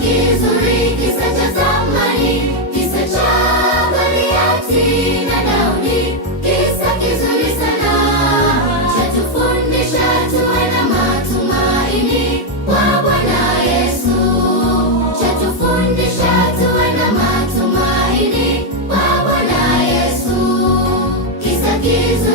kizuri, kisa cha zamani, kisa cha Goliathi na Daudi, kisa kizuri sana, chatufundisha tuwe na matumaini kwa Bwana Yesu, chatufundisha tuwe na matumaini kwa Bwana Yesu, kisa kizuri